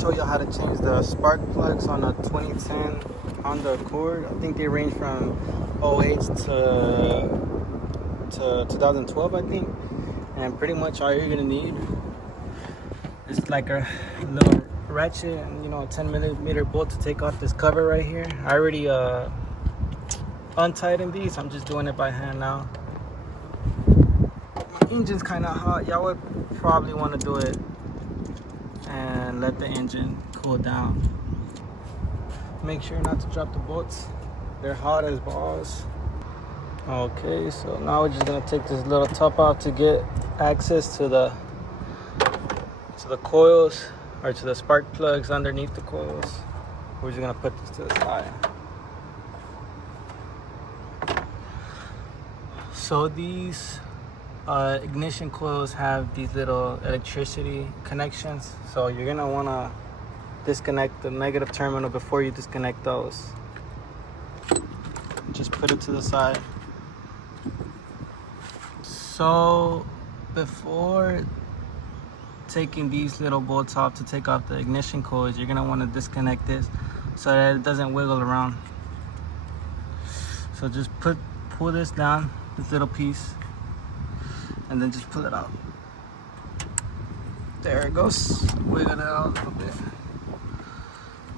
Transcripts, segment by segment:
show you how to change the spark plugs on a 2010 Honda Accord. I think they range from 08 to 2012, I think. And pretty much all you're gonna need is like a little ratchet and, you know, a 10mm bolt to take off this cover right here. I already untightened these. I'm just doing it by hand now. My engine's kind of hot. Y'all would probably want to do it and let the engine cool down. Make sure not to drop the bolts. They're hot as balls. Okay, so now we're just gonna take this little top out to get access to the coils, or to the spark plugs underneath the coils. We're just gonna put this to the side. So these ignition coils have these little electricity connections. So you're gonna wanna disconnect the negative terminal before you disconnect those. Just put it to the side. So before taking these little bolts off to take off the ignition coils, you're gonna want to disconnect this so that it doesn't wiggle around. So just pull this down, this little piece, and then just pull it out. There it goes. Wiggle it out a little bit.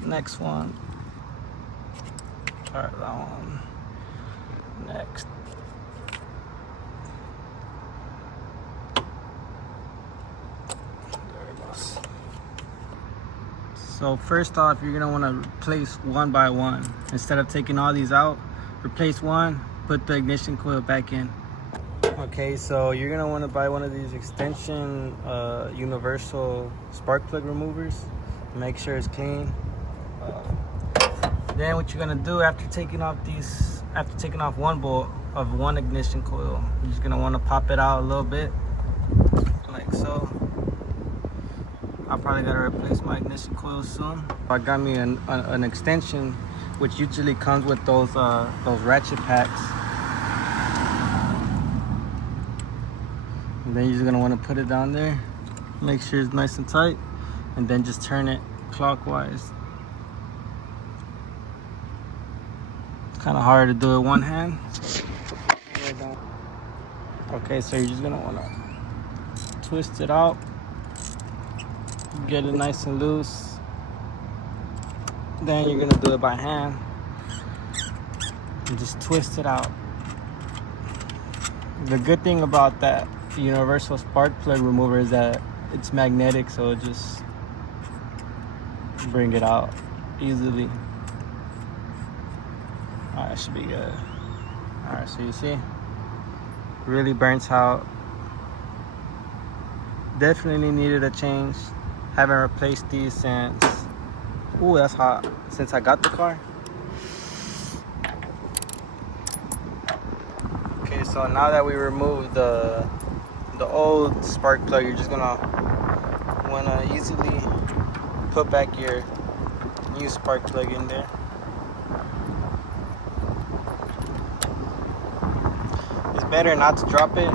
Next one. Alright, that one. Next. So first off, you're gonna want to replace one by one. Instead of taking all these out, replace one, put the ignition coil back in. Okay, so you're gonna want to buy one of these extension universal spark plug removers. Make sure it's clean. Then what you're gonna do after taking off one bolt of one ignition coil, you're just gonna want to pop it out a little bit, like so. I probably gotta replace my ignition coil soon. I got me an extension, which usually comes with those ratchet packs. And then you're just gonna want to put it down there, make sure it's nice and tight, and then just turn it clockwise. It's kind of hard to do it one hand. Okay, so you're just gonna want to twist it out. Get it nice and loose. Then you're gonna do it by hand and just twist it out. The good thing about that universal spark plug remover is that it's magnetic, so it just bring it out easily. Alright, that should be good. Alright, so you see, really burns out. Definitely needed a change. Haven't replaced these since, ooh, that's hot, since I got the car. Okay, so now that we removed the old spark plug, you're just gonna wanna easily put back your new spark plug in there. It's better not to drop it.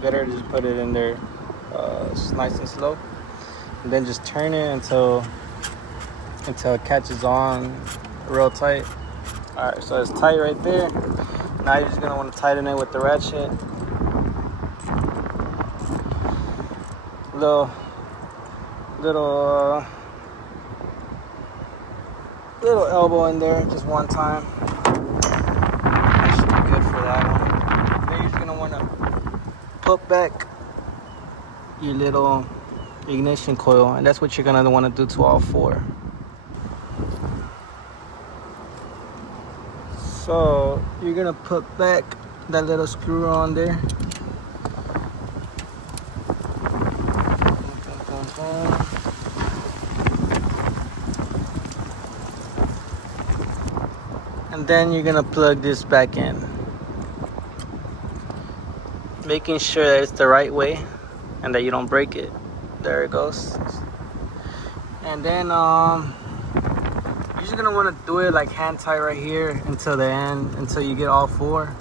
Better to just put it in there. It's nice and slow, and then just turn it until it catches on real tight. All right, so it's tight right there. Now you're just gonna want to tighten it with the ratchet. Little elbow in there, just one time. That should be good for that one. Then you're just gonna want to put back your little ignition coil, and that's what you're gonna want to do to all four. So you're gonna put back that little screw on there. And then you're gonna plug this back in, making sure that it's the right way and that you don't break it. There it goes. And then you're just gonna want to do it like hand tight right here until the end, until you get all four.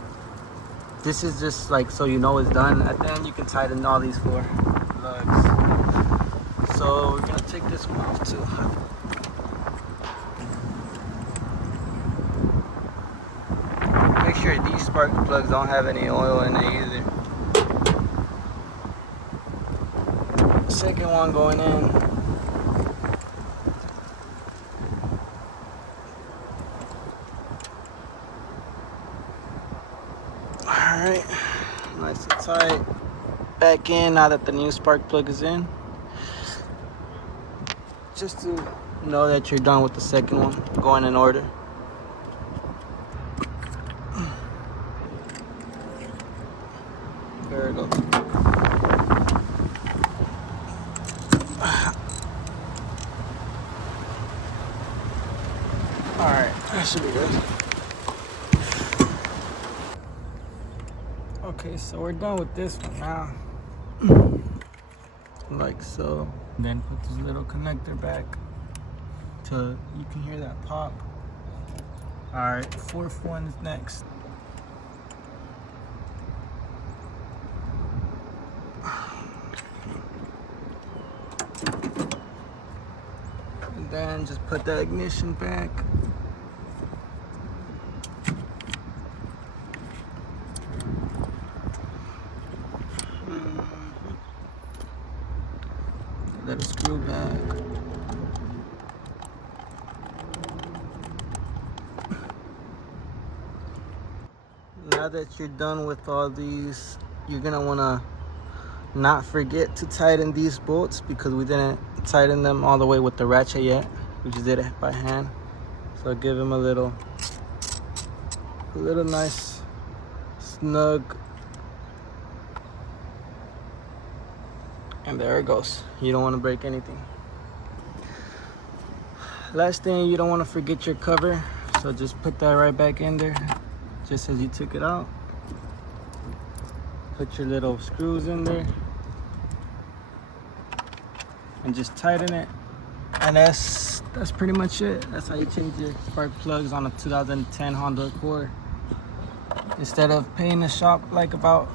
This is just like so you know it's done. At the end you can tighten all these four lugs. So we're gonna take this one off too. Make sure these spark plugs don't have any oil in it either. Second one going in. Alright, nice and tight. Back in now that the new spark plug is in. Just to know that you're done with the second one, going in order. There it goes. Alright, that should be good. Okay, so we're done with this one now. Like so. Then put this little connector back till you can hear that pop. Alright, fourth one is next. And then just put the ignition back. Let it screw back. Now that you're done with all these, you're gonna wanna not forget to tighten these bolts because we didn't tighten them all the way with the ratchet yet. We just did it by hand. So give them a little nice snug. And there it goes. You don't want to break anything. Last thing, you don't want to forget your cover. So just put that right back in there, just as you took it out. Put your little screws in there. And just tighten it. And that's pretty much it. That's how you change your spark plugs on a 2010 Honda Accord. Instead of paying the shop like about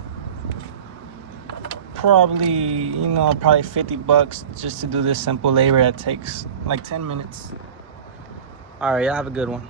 probably 50 bucks just to do this simple labor that takes like 10 minutes. All right, y'all have a good one.